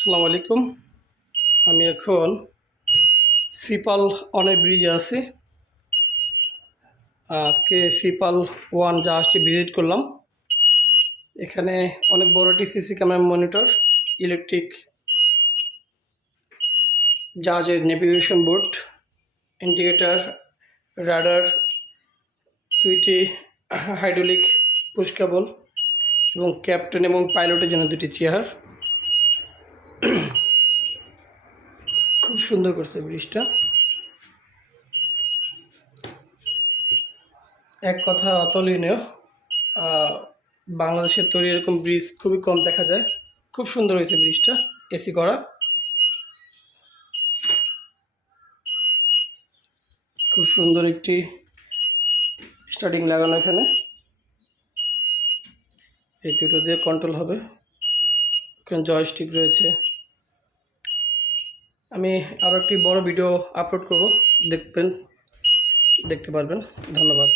আসসালামু আলাইকুম। আমি এখন সিপাল অনেক ব্রিজে আছি। আজকে সিপাল 1 জাহাজটি ভিজিট করলাম। এখানে অনেক বড় একটি সিসি ক্যামেরা মনিটর, ইলেকট্রিক জাহাজের নেভিগেশন বোর্ড, ইন্ডিকেটর, রাডার, 2টি হাইড্রোলিক পুশ কেবল এবং ক্যাপ্টেন এবং পাইলটের জন্য 2টি চেয়ার। খুব সুন্দর করছে ব্রিজটা। এক কথা অতুলনীয়। বাংলাদেশের তৈরি এরকম ব্রিজ খুবই কম দেখা যায়। খুব সুন্দর হয়েছে ব্রিজটা, এসি করা। খুব সুন্দর একটি স্টার্টিং লাগানো এখানে। এই দুটো দিয়ে কন্ট্রোল হবে। এখানে জয়স্টিক রয়েছে। আমি আরও একটি বড় ভিডিও আপলোড করব, দেখতে পারবেন। ধন্যবাদ।